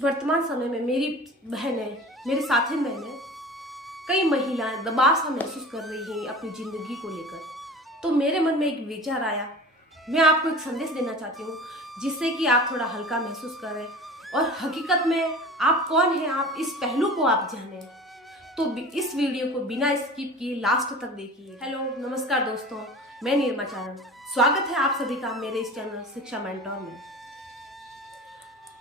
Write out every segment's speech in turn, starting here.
वर्तमान समय में मेरी बहनें, मेरे साथी बहनें, कई महिलाएं दबाव सा महसूस कर रही हैं अपनी जिंदगी को लेकर। तो मेरे मन में एक विचार आया, मैं आपको एक संदेश देना चाहती हूँ जिससे कि आप थोड़ा हल्का महसूस करें और हकीकत में आप कौन हैं, आप इस पहलू को आप जानें। तो इस वीडियो को बिना स्किप किए लास्ट तक देखिए। हेलो नमस्कार दोस्तों, मैं निर्मा चारण, स्वागत है आप सभी का मेरे इस चैनल शिक्षा मेंटोर में।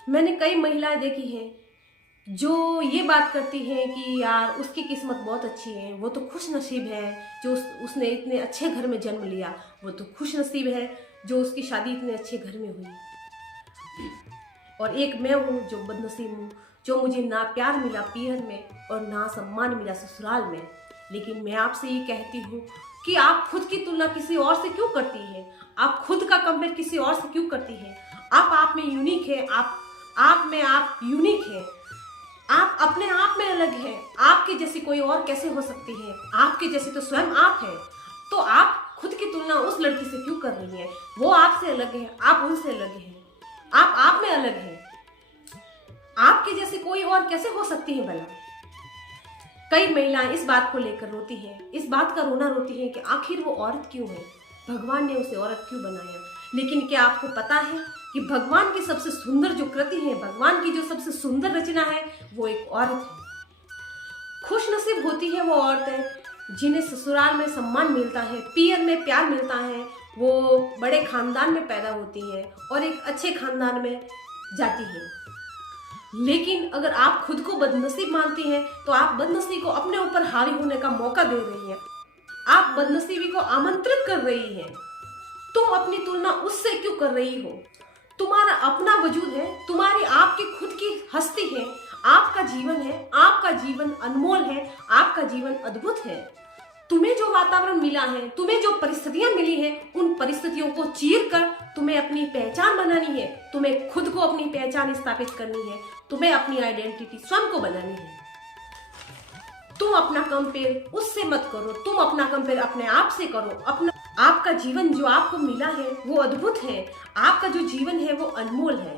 मैंने कई महिलाएं देखी हैं जो ये बात करती हैं कि यार उसकी किस्मत बहुत अच्छी है, वो तो खुश नसीब है जो उसने इतने अच्छे घर में जन्म लिया, वो तो खुश नसीब है जो उसकी शादी इतने अच्छे घर में हुई। और एक मैं हूँ जो बदनसीब हूँ, जो मुझे ना प्यार मिला पीहर में और ना सम्मान मिला ससुराल में। लेकिन मैं आपसे ये कहती हूँ कि आप खुद की तुलना किसी और से क्यों करती हैं? आप खुद का कंपेयर किसी और से क्यों करती हैं? आप में यूनिक है, आप में आप यूनिक है, आप अपने आप में अलग हैं। आपके जैसी कोई और कैसे हो सकती है? आपके जैसे तो स्वयं आप हैं। तो आप खुद की तुलना उस लड़की से क्यों कर रही हैं? वो आपसे अलग है, आप उनसे अलग हैं, आप में अलग हैं। आपके जैसे कोई और कैसे हो सकती है भला? कई महिलाएं इस बात को लेकर रोती हैं, इस बात का रोना रोती हैं कि आखिर वो औरत क्यों है, भगवान ने उसे औरत क्यों बनाया। लेकिन क्या आपको पता है कि भगवान की सबसे सुंदर जो कृति है, भगवान की जो सबसे सुंदर रचना है, वो एक औरत है। खुश नसीब होती है वो औरतें जिन्हें ससुराल में सम्मान मिलता है, पीयर में प्यार मिलता है, वो बड़े खानदान में पैदा होती है और एक अच्छे खानदान में जाती है। लेकिन अगर आप खुद को बदनसीब मानती हैं तो आप बदनसीबी को अपने ऊपर हावी होने का मौका दे रही हैं। आप बदनसीबी को आमंत्रित कर रही हैं। तुम अपनी तुलना उससे क्यों कर रही हो? तुम्हारा अपना वजूद है, तुम्हारी आपकी खुद की हस्ती है, आपका जीवन है, आपका जीवन अनमोल है, आपका जीवन अद्भुत है। तुम्हें जो वातावरण मिला है, तुम्हें जो परिस्थितियां मिली हैं, उन परिस्थितियों को चीर कर तुम्हें अपनी पहचान बनानी है, तुम्हें खुद को अपनी पहचान स्थापित करनी है, तुम्हें अपनी आइडेंटिटी स्वयं को बनानी है। तुम अपना कंपेयर उससे मत करो, तुम अपना कंपेयर अपने आप से करो। आपका जीवन जो आपको मिला है वो अद्भुत है, आपका जो जीवन है वो अनमोल है।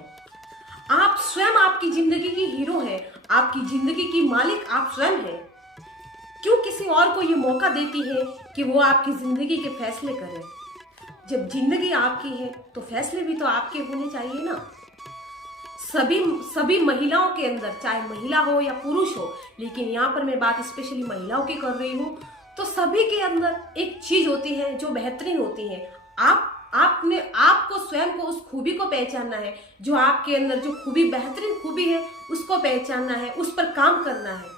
आप स्वयं आपकी जिंदगी की हीरो हैं, आपकी जिंदगी की मालिक आप स्वयं हैं। क्यों किसी और को ये मौका देती है कि वो आपकी जिंदगी के फैसले करे? जब जिंदगी आपकी है तो फैसले भी तो आपके होने चाहिए ना। सभी महिलाओं के अंदर, चाहे महिला हो या पुरुष हो, लेकिन यहाँ पर मैं बात स्पेशली महिलाओं की कर रही हूँ, तो सभी के अंदर एक चीज होती है जो बेहतरीन होती है। आपको स्वयं को उस खूबी को पहचानना है, जो आपके अंदर जो खूबी, बेहतरीन खूबी है, उसको पहचानना है, उस पर काम करना है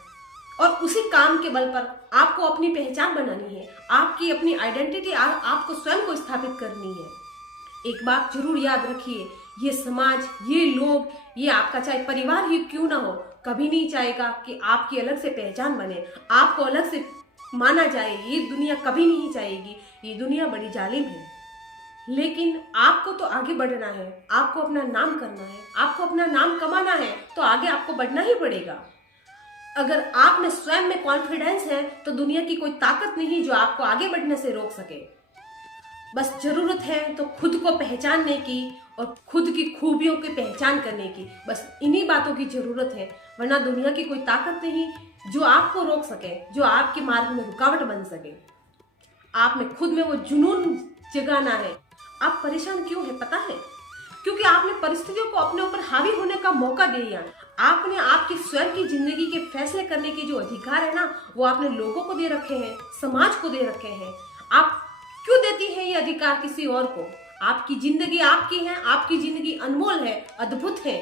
और उसी काम के बल पर आपको अपनी पहचान बनानी है, आपकी अपनी आइडेंटिटी आपको स्वयं को स्थापित करनी है। एक बात जरूर याद रखिए, ये समाज, ये लोग, ये आपका चाहे परिवार ही क्यों ना हो, कभी नहीं चाहेगा कि आपकी अलग से पहचान बने, आपको अलग से माना जाए। ये दुनिया कभी नहीं चाहेगी, ये दुनिया बड़ी जालिम है। लेकिन आपको तो आगे बढ़ना है, आपको अपना नाम करना है, आपको अपना नाम कमाना है, तो आगे आपको बढ़ना ही पड़ेगा। अगर आप में स्वयं में कॉन्फिडेंस है तो दुनिया की कोई ताकत नहीं जो आपको आगे बढ़ने से रोक सके। बस जरूरत है तो खुद को पहचानने की और खुद की खूबियों की पहचान करने की, बस इन्हीं बातों की जरूरत है। वरना दुनिया की कोई ताकत नहीं जो आपको रोक सके, जो आपके मार्ग में रुकावट बन सके। आप में खुद में वो जुनून जगाना है। आप परेशान क्यों है पता है? क्योंकि आपने परिस्थितियों को अपने ऊपर हावी होने का मौका दे दिया। आपने आपकी स्वयं की जिंदगी के फैसले करने की जो अधिकार है ना, वो आपने लोगों को दे रखे हैं, समाज को दे रखे हैं। आप क्यों देती है ये अधिकार किसी और को? आपकी जिंदगी आपकी है, आपकी जिंदगी अनमोल है, अद्भुत है।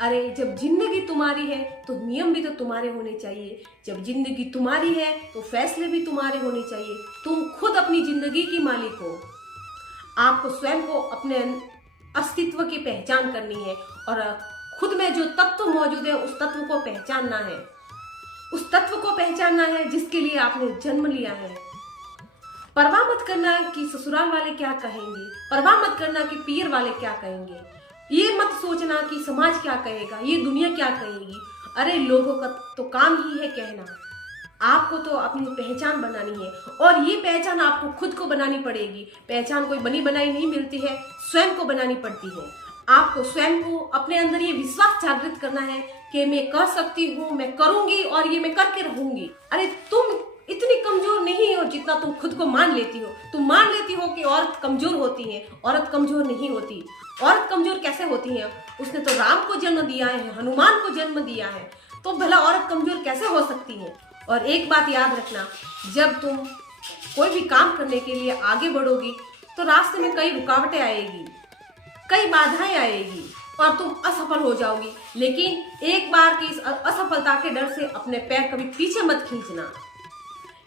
अरे जब जिंदगी तुम्हारी है तो नियम भी तो तुम्हारे होने चाहिए। जब जिंदगी तुम्हारी है तो फैसले भी तुम्हारे होने चाहिए। तुम खुद अपनी जिंदगी की मालिक हो। आपको स्वयं को अपने अस्तित्व की पहचान करनी है और खुद में जो तत्व मौजूद है उस तत्व को पहचानना है। उस तत्व को पहचानना है जिसके लिए आपने जन्म लिया है। परवाह मत करना कि ससुराल वाले क्या कहेंगे, परवाह मत करना कि पीर वाले क्या कहेंगे, ये मत सोचना कि समाज क्या कहेगा, ये दुनिया क्या कहेगी। अरे लोगों का तो काम ही है कहना। आपको तो अपनी पहचान बनानी है और ये पहचान आपको खुद को बनानी पड़ेगी। पहचान कोई बनी बनाई नहीं मिलती है, स्वयं को बनानी पड़ती है। आपको स्वयं को अपने अंदर ये विश्वास जागृत करना है कि मैं कर सकती हूँ, मैं करूंगी और ये मैं करके रहूंगी। अरे तुम इतनी कमजोर नहीं हो जितना तुम खुद को मान लेती हो। तुम मान लेती हो कि औरत कमजोर होती है, औरत कमजोर नहीं होती। औरत कमजोर कैसे होती है? उसने तो राम को जन्म दिया है, हनुमान को जन्म दिया है, तो भला औरत कमजोर कैसे हो सकती है? और एक बात याद रखना, जब तुम कोई भी काम करने के लिए आगे बढ़ोगी तो रास्ते में कई रुकावटें आएगी, कई बाधाएं आएगी और तुम असफल हो जाओगी। लेकिन एक बार की इस असफलता के डर से अपने पैर कभी पीछे मत खींचना।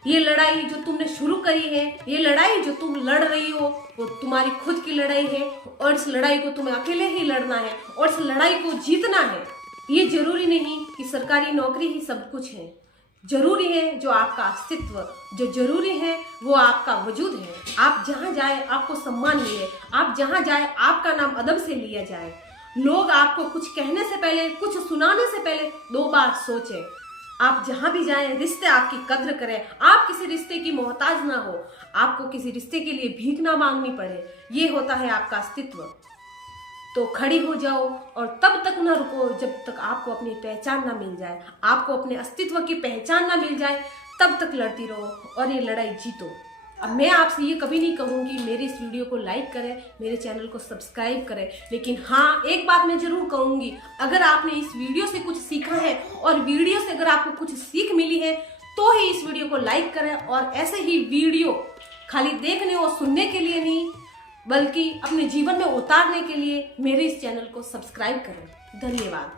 ये लड़ाई जो तुमने शुरू करी है, ये लड़ाई जो तुम लड़ रही हो, वो तुम्हारी खुद की लड़ाई है और इस लड़ाई को तुम्हें अकेले ही लड़ना है और इस लड़ाई को जीतना है। ये जरूरी नहीं कि सरकारी नौकरी ही सब कुछ है। जरूरी है जो आपका अस्तित्व, जो जरूरी है वो आपका वजूद है। आप जहाँ जाए आपको सम्मान मिले, आप जहाँ जाए आपका नाम अदब से लिया जाए। लोग आपको कुछ कहने से पहले, कुछ सुनाने से पहले 2 बार सोचें। आप जहां भी जाएं रिश्ते आपकी कद्र करें, आप किसी रिश्ते की मोहताज ना हो, आपको किसी रिश्ते के लिए भीख ना मांगनी पड़े। ये होता है आपका अस्तित्व। तो खड़ी हो जाओ और तब तक ना रुको जब तक आपको अपनी पहचान ना मिल जाए, आपको अपने अस्तित्व की पहचान ना मिल जाए, तब तक लड़ती रहो और ये लड़ाई जीतो। अब मैं आपसे ये कभी नहीं कहूँगी मेरे इस वीडियो को लाइक करें, मेरे चैनल को सब्सक्राइब करें, लेकिन हाँ एक बात मैं जरूर कहूँगी, अगर आपने इस वीडियो से कुछ सीखा है और वीडियो से अगर आपको कुछ सीख मिली है तो ही इस वीडियो को लाइक करें। और ऐसे ही वीडियो खाली देखने और सुनने के लिए नहीं बल्कि अपने जीवन में उतारने के लिए मेरे इस चैनल को सब्सक्राइब करें। धन्यवाद।